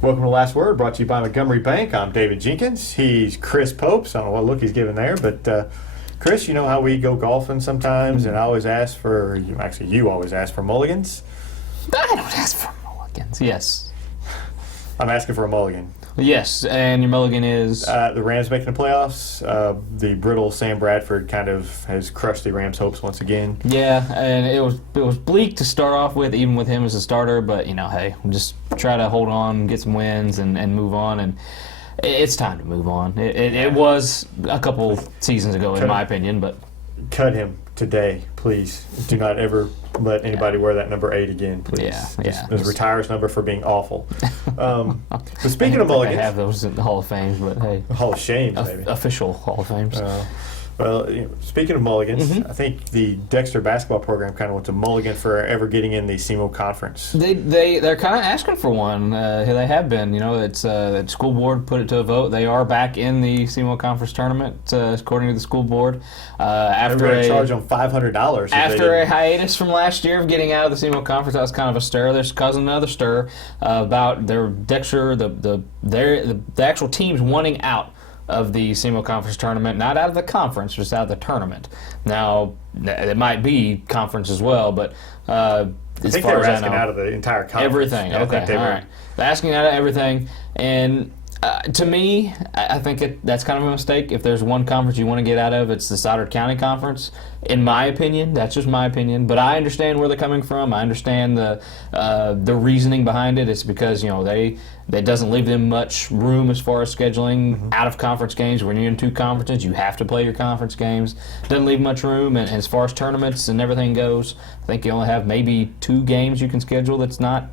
Welcome to Last Word, brought to you by Montgomery Bank. I'm David Jenkins. He's Chris Popes. I don't know what look he's giving there, but Chris, you know how we go golfing sometimes, and I always ask for, you always ask for mulligans. I don't ask for mulligans. Yes. I'm asking for a mulligan. Yes, and your mulligan is? The Rams making the playoffs. The brittle Sam Bradford kind of has crushed the Rams' hopes once again. Yeah, and it was bleak to start off with, even with him as a starter, but, hey, we'll just try to hold on, get some wins, and move on, and it's time to move on. It was a couple seasons ago, in my opinion, but... Cut him today, please. Do not ever let anybody wear that number 8 again, please. Just retire his number for being awful. But speaking of mulligans, they have those in the Hall of Fame, but hey, Hall of Shame, maybe official Hall of Fames. Well, speaking of mulligans, I think the Dexter basketball program kind of wants a mulligan for ever getting in the SEMO conference. They're kind of asking for one. They have been. It's the school board put it to a vote. They are back in the SEMO conference tournament, according to the school board. After a charge them $500. After a hiatus from last year of getting out of the SEMO conference, that was kind of a stir. There's causing another stir about their Dexter, the actual teams wanting out of the SEMO conference tournament, not out of the conference, just out of the tournament. Now, it might be conference as well, but I as think far they were as asking I know, out of the entire conference. everything. Yeah, Okay, all right. They're asking out of everything, and to me, I think that's kind of a mistake. If there's one conference you want to get out of, it's the Stoddard County Conference. In my opinion, that's just my opinion, but I understand where they're coming from. I understand the reasoning behind it. It's because that doesn't leave them much room as far as scheduling out of conference games. When you're in two conferences, you have to play your conference games. Doesn't leave much room, and as far as tournaments and everything goes, I think you only have maybe 2 games you can schedule. That's not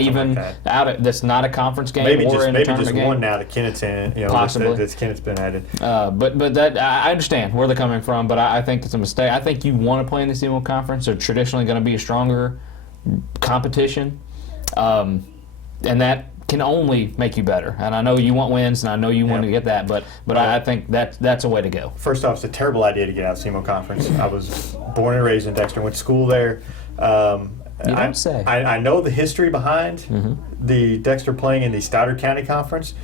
even like that's not a conference game maybe or just, in a maybe tournament just game. one now that Kennett's in. Possibly. That's Kennett's been added. But that I understand where they're coming from, but I think it's a mistake. I think you want to play in the SEMO conference. They're traditionally going to be a stronger competition, and that can only make you better. And I know you want wins, and I know you want to get that, but I think that's a way to go. First off, it's a terrible idea to get out of SEMO conference. I was born and raised in Dexter, went to school there. You don't say. I know the history behind the Dexter playing in the Stoddard County Conference.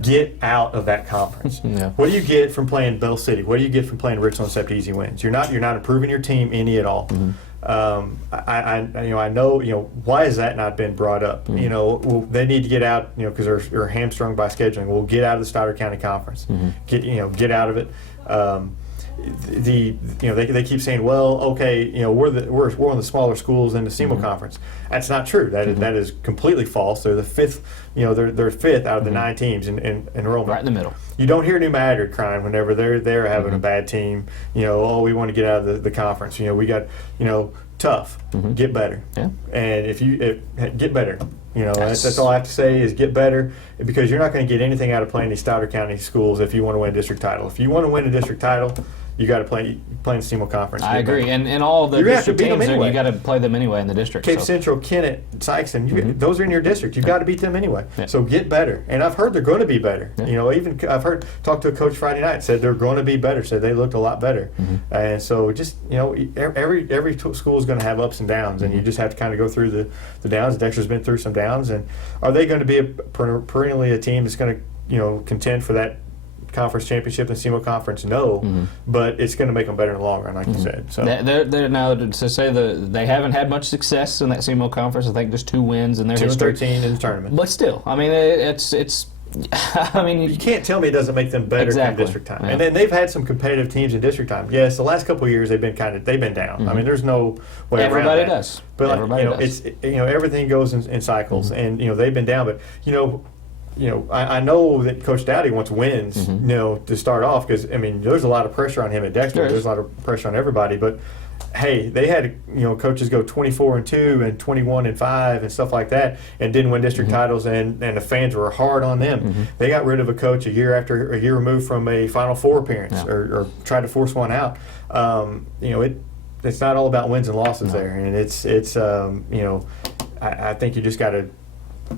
Get out of that conference. What do you get from playing Bell City? What do you get from playing Richland except easy wins? You're not improving your team any at all. I know why has that not been brought up? Well, they need to get out because they're hamstrung by scheduling. We'll get out of the Stoddard County Conference. Get out of it. They keep saying, well, okay, we're one of the smaller schools in the SEMO conference. That's not true. That is completely false. They're the 5th. They're 5th out of the 9 teams in enrollment. Right in the middle. You don't hear New Madrid crying whenever they're having a bad team. Oh, we want to get out of the conference. We got tough. Get better. Yeah. And if get better. That's all I have to say is get better, because you're not going to get anything out of playing these Stoddard County schools if you want to win a district title. If you want to win a district title, you got to play in the SEMO conference. I agree, and all the district teams, you got to play them anyway in the district. Cape Central, Kennett, Sykeston, those are in your district. You've got to beat them anyway. Yeah. So get better, and I've heard they're going to be better. Yeah. Even I've talked to a coach Friday night, said they're going to be better. Said they looked a lot better, and so just every school is going to have ups and downs, and you just have to kind of go through the downs. Dexter's been through some downs, and are they going to be perennially a team that's going to contend for that conference championship in the SEMO conference? No, but it's going to make them better in the long run, like you said. So they're now to say that they haven't had much success in that SEMO conference. I think just 2 wins in their 2-13 in the tournament. But still, I mean, it's. I mean, you can't tell me it doesn't make them better in district time. Yeah. And then they've had some competitive teams in district time. Yes, the last couple of years they've been down. I mean, there's no way everybody around that. Does. But everybody does. It's everything goes in cycles, and they've been down. But I know that Coach Dowdy wants wins, to start off, because there's a lot of pressure on him at Dexter. There's a lot of pressure on everybody, but hey, they had coaches go 24-2 and 21-5 and stuff like that, and didn't win district titles, and the fans were hard on them. They got rid of a coach a year removed from a Final Four appearance, or tried to force one out. It's not all about wins and losses there, and it's I think you just got to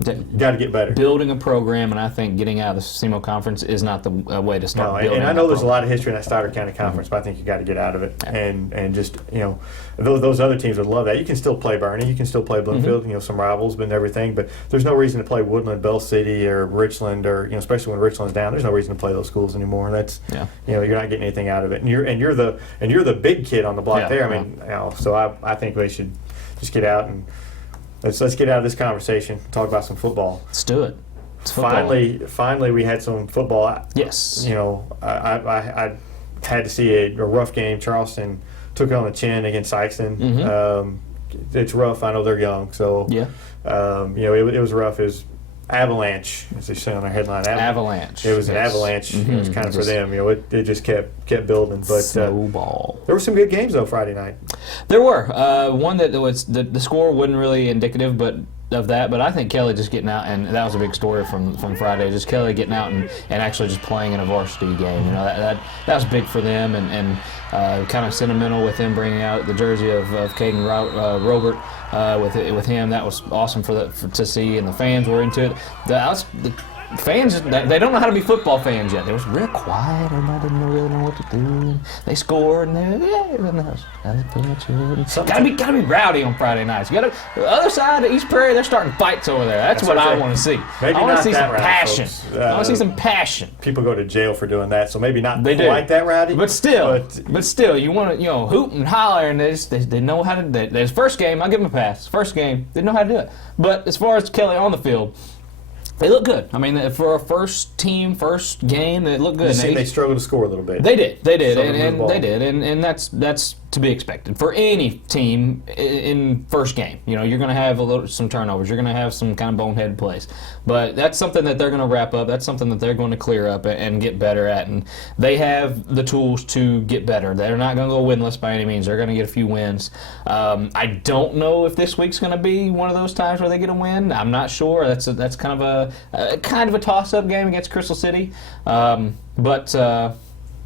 you got to get better. Building a program, and I think getting out of the SEMO conference is not the way to start. No, building and I know there's a program. lot of history in that Stoddard County Conference, but I think you got to get out of it, and just those other teams would love that. You can still play Bernie, you can still play Bloomfield, some rivals, but everything. But there's no reason to play Woodland, Bell City, or Richland, or especially when Richland's down. There's no reason to play those schools anymore. That's you're not getting anything out of it, and you're the big kid on the block there. I mean, so I think we should just get out and. Let's get out of this conversation. Talk about some football. Let's do it. It's football. Finally, we had some football. Yes. I had to see a rough game. Charleston took it on the chin against Sykeston. It's rough. I know they're young, so yeah. It was rough. It was avalanche, as they say on their headline. Avalanche. It was an avalanche. It was kind of for them. It just kept building. But snowball. There were some good games though Friday night. There were one that was the score wasn't really indicative, but of that. But I think Kelly just getting out, and that was a big story from Friday. Just Kelly getting out and actually just playing in a varsity game. That was big for them, and kind of sentimental with them bringing out the jersey of Caden Robert. With him, that was awesome to see, and the fans were into it. The fans, they don't know how to be football fans yet. They was real quiet. Everybody didn't really know what to do. They scored, and gotta be rowdy on Friday nights. The other side of East Prairie, they're starting fights over there. That's what I want to see. I want to see some passion. I want to see some passion. People go to jail for doing that, so maybe not quite that rowdy. But still, you want to hoot and holler, and they know how to. Their first game, I'll give them a pass. First game, they know how to do it. But as far as Kelly on the field. They look good. I mean, for a first game, they look good. They struggled to score a little bit. They did, and that's to be expected for any team in first game. You're going to have some turnovers. You're going to have some kind of bonehead plays, but that's something that they're going to wrap up. That's something that they're going to clear up and get better at, and they have the tools to get better. They're not going to go winless by any means. They're going to get a few wins. I don't know if this week's going to be one of those times where they get a win. I'm not sure. That's kind of a toss-up game against Crystal City, but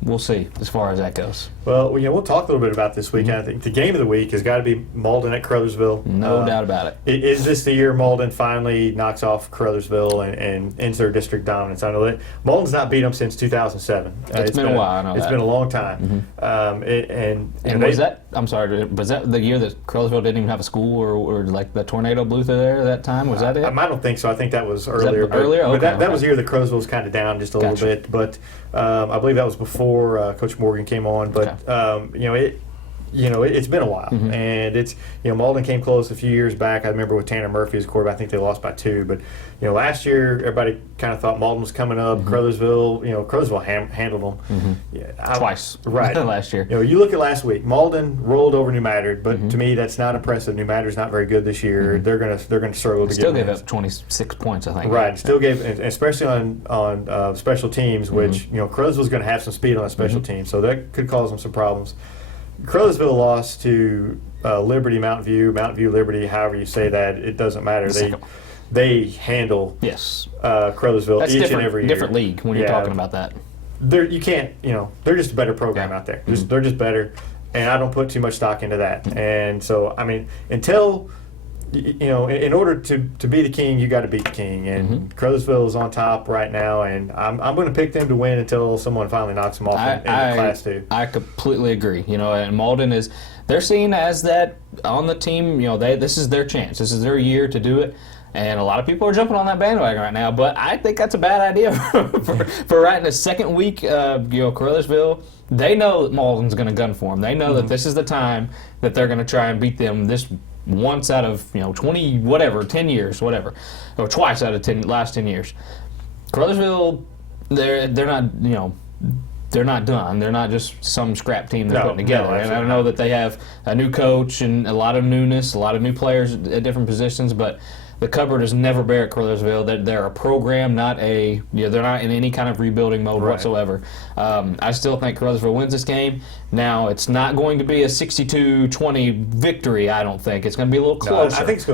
we'll see as far as that goes. Well, we'll talk a little bit about this weekend. I think the game of the week has got to be Malden at Crothersville. No doubt about it. Is this the year Malden finally knocks off Crothersville and ends their district dominance? I know that Malden's not beat them since 2007. It's been a while. I know it's been a long time. And was that? I'm sorry. Was that the year that Crothersville didn't even have a school, or like the tornado blew through there at that time? Was that it? I don't think so. I think that was earlier. Earlier? That was the year that Crothersville was kind of down just a little bit. But I believe that was before Coach Morgan came on. But it's been a while, and it's Malden came close a few years back. I remember with Tanner Murphy as quarterback. I think they lost by 2, but last year everybody kind of thought Malden was coming up. Crothersville handled them twice, right? Last year. You look at last week. Malden rolled over New Madrid, but to me that's not impressive. New Madrid's not very good this year. They're gonna struggle to still get gave up 26 points, I think. Right, still gave, especially on special teams, which Crothersville's going to have some speed on a special team, so that could cause them some problems. Crothersville lost to Liberty, Mountain View, Liberty, however you say that. It doesn't matter. They handle Crothersville That's each and every year. Different league when you're talking about that. You can't, they're just a better program out there. They're just better, and I don't put too much stock into that. And so, I mean, until in order to be the king, you got to beat the king. And Crothersville is on top right now, and I'm going to pick them to win until someone finally knocks them off in Class 2. I completely agree. And Malden they're seen as that on the team. This is their chance. This is their year to do it. And a lot of people are jumping on that bandwagon right now, but I think that's a bad idea for right in the second week. Crothersville, they know that Malden's going to gun for them. They know that this is the time that they're going to try and beat them this once out of 20 whatever 10 years whatever, or twice out of last 10 years. Crothersville, they're not they're not done. They're not just some scrap team they're putting together. And I know that they have a new coach and a lot of newness, a lot of new players at different positions, but the cupboard is never bare at Crothersville. They're a program, not they're not in any kind of rebuilding mode whatsoever. I still think Crothersville wins this game. Now, it's not going to be a 62-20 victory, I don't think. It's going to be a little closer. I think it's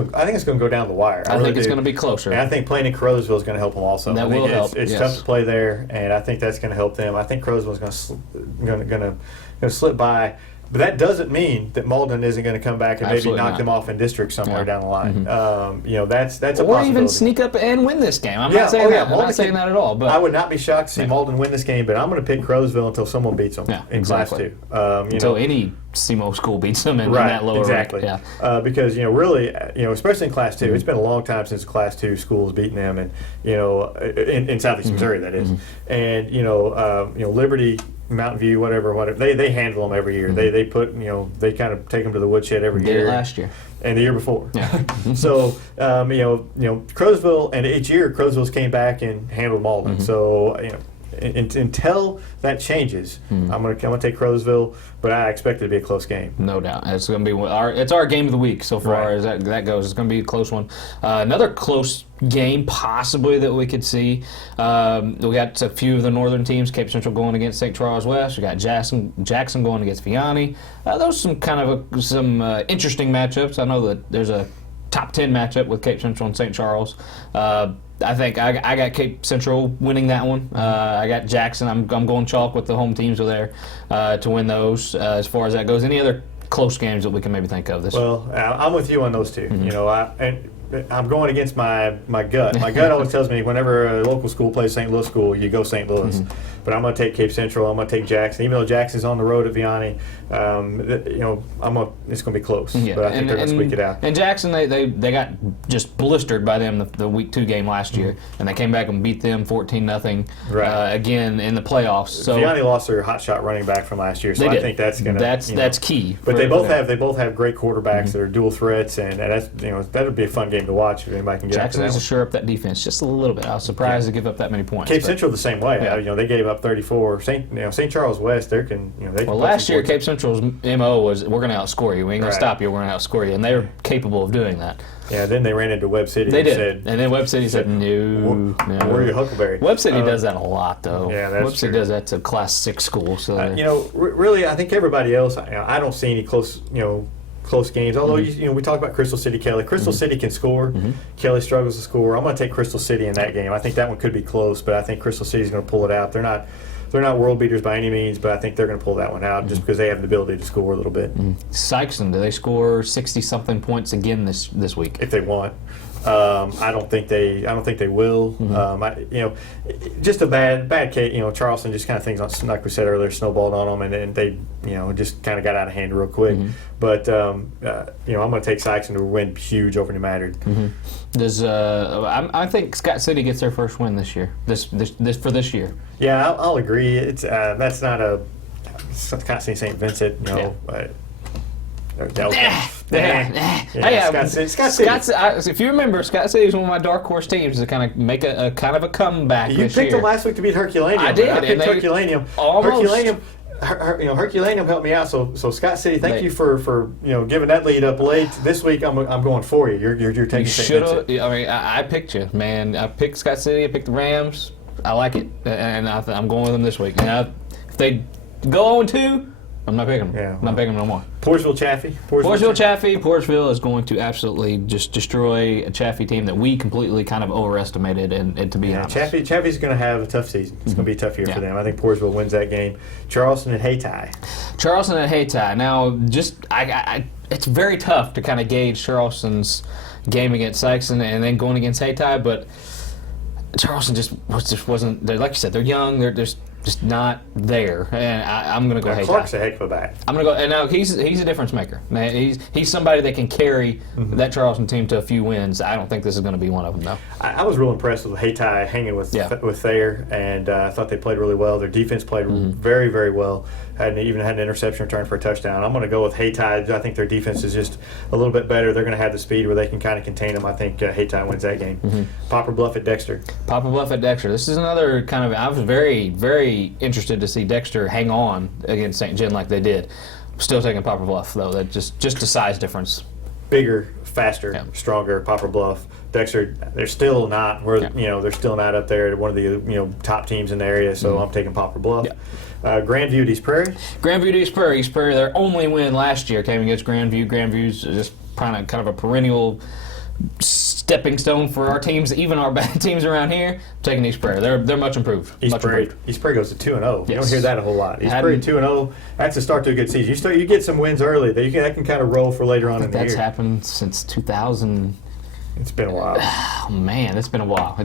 going to go down the wire. I think it's going to be closer. And I think playing in Crothersville is going to help them also. That will help. It's tough to play there, and I think that's going to help them. I think Crothersville is going to slip by But that doesn't mean that Malden isn't going to come back and Absolutely maybe knock not. them off in district somewhere down the line. That's a Or possibility. even sneak up and win this game. I'm not saying that. I'm not saying that at all. But I would not be shocked to see Malden win this game, but I'm going to pick Crowsville until someone beats them in Class 2. Until any SEMO school beats them in that lower exactly. rank. Yeah. Because really, especially in Class 2, it's been a long time since Class 2 schools beaten them, and in Southeast Missouri that is, and Liberty, Mountain View, whatever, they handle them every year. They put they kind of take them to the woodshed every year. Did it last year and the year before. Yeah. So Crowsville, and each year Crowsville's came back and handled Malden. So until that changes, I'm gonna take Crowsville, but I expect it to be a close game. No doubt, it's going to be our game of the week so far as that goes. It's going to be a close one. Another close game possibly that we could see. We got a few of the northern teams. Cape Central going against St. Charles West. We got Jackson going against Vianney. Those are some interesting matchups. I know that there's a top 10 matchup with Cape Central and St. Charles. I think I got Cape Central winning that one. I got Jackson. I'm going chalk with the home teams there to win those. As far as that goes, any other close games that we can maybe think of this? Well, I'm with you on those two. I'm going against my gut. My gut always tells me whenever a local school plays St. Louis school, you go St. Louis. But I'm going to take Cape Central. I'm going to take Jackson, even though Jackson's on the road at Vianney. It's going to be close. Yeah. But I think they're going to squeak it out. And Jackson, they got just blistered by them the week 2 game last year, and they came back and beat them 14-0 again in the playoffs. So Vianney lost their hotshot running back from last year, so I think that's going to that's key. But they both have great quarterbacks that are dual threats, and that's that would be a fun game to watch if anybody can get Jackson needs to shore up that defense just a little bit. I was surprised to give up that many points. Cape Central the same way. They gave up 34. St. Charles West, they can last year Cape Central's MO was we're going to outscore you. We ain't going to stop you. We're going to outscore you, and they're capable of doing that. Yeah. Then they ran into Webb City. They did, and then Webb City said no. Where are you, Huckleberry? Webb City does that a lot, though. Yeah, that's Webb City does that to Class 6 schools. So really, I think everybody else. I don't see any close games. Although we talk about Crystal City, Kelly. Crystal City can score. Kelly struggles to score. I'm going to take Crystal City in that game. I think that one could be close, but I think Crystal City's going to pull it out. They're not world beaters by any means, but I think they're going to pull that one out just because they have the ability to score a little bit. Sykeston, do they score 60-something points again this week? If they want. I don't think they will. Just a bad case. Charleston just kind of things like we said earlier snowballed on them, and they just kind of got out of hand real quick. But I'm going to take Sykeston to win huge over New Madrid. I think Scott City gets their first win this year. This for this year. Yeah, I'll agree. It's that's not a Scott City St. Vincent. Scott City. If you remember, Scott City is one of my dark horse teams to kind of make a kind of a comeback. You picked them last week to beat Herculaneum. I did. I picked Herculaneum. Almost. Herculaneum helped me out. So Scott City, thank you for giving that lead up late. This week I'm going for you. You're taking St. Vincent. I picked you, man. I picked Scott City. I picked the Rams. I like it, and I'm going with them this week. Now, if they go 0-2. I'm not picking them. Yeah, I'm not picking them no more. Porsville Chaffee. Porsville is going to absolutely just destroy a Chaffee team that we completely kind of overestimated. And to be honest, Chaffee's going to have a tough season. It's going to be a tough year for them. I think Porsville wins that game. Charleston and Hayti. Now, it's very tough to kind of gauge Charleston's game against Sykeston and then going against Hayti, but Charleston just wasn't. Like you said, they're young. They're just not there, and I'm going to go Hayti. Clark's a heck of a back. I'm going to go, and now he's a difference maker. He's somebody that can carry that Charleston team to a few wins. I don't think this is going to be one of them, though. I was real impressed with Hayti hanging with Thayer, and I thought they played really well. Their defense played very, very well. Even had an interception return for a touchdown. I'm going to go with Hayti. I think their defense is just a little bit better. They're going to have the speed where they can kind of contain them. I think Hayti wins that game. Poplar Bluff at Dexter. This is another kind of. I was very, very interested to see Dexter hang on against St. John like they did. Still taking Poplar Bluff though. That just a size difference. Bigger, faster, stronger. Poplar Bluff. Dexter, they're still not. They're still not up there. One of the top teams in the area. So I'm taking Poplar Bluff. Grandview, East Prairie. East Prairie. Their only win last year came against Grandview. Grandview's just kind of a perennial stepping stone for our teams, even our bad teams around here. I'm taking East Prairie. They're much improved. East Prairie goes to 2-0. You don't hear that a whole lot. East Prairie 2-0. That's the start to a good season. You get some wins early. That can kind of roll for later on in the year. That's happened since 2000. It's been a while. Oh man, it's been a while.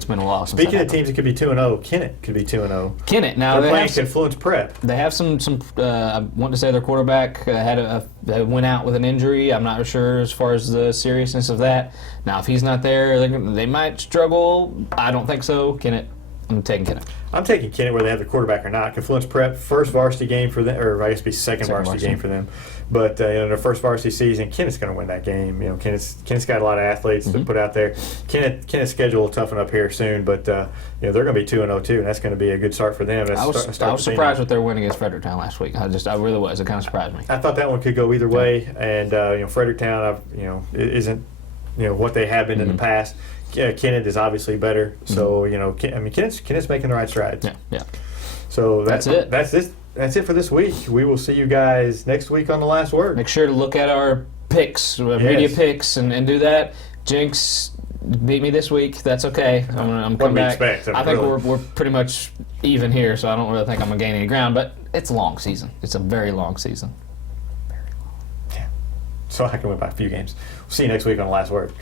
Speaking of teams that could be 2-0, Kennett could be 2-0. Kennett now they're playing Confluence Prep. They have some. I want to say their quarterback went out with an injury. I'm not sure as far as the seriousness of that. Now, if he's not there, they might struggle. I don't think so. Kennett. I'm taking Kennett. I'm taking Kennett whether they have the quarterback or not. Confluence Prep, first varsity game for them, or I guess it'd be second varsity game for them. But their first varsity season, Kennett's going to win that game. Kennett's got a lot of athletes to put out there. Kennett's schedule will toughen up here soon, but they're going to be 2-0 too, and that's going to be a good start for them. I was surprised with their win against Fredericktown last week. I really was. It kind of surprised me. I thought that one could go either way, and Fredericktown, isn't what they have been in the past. Kennett is obviously better, so Kennett's making the right strides. Yeah. So that's it. That's it for this week. We will see you guys next week on The Last Word. Make sure to look at our picks, media picks, and do that. Jinx beat me this week. That's okay. I'm coming back. I think we're pretty much even here, so I don't really think I'm gonna gain any ground. But it's a long season. It's a very long season. Very long. Yeah. So I can win by a few games. We'll see you next week on The Last Word.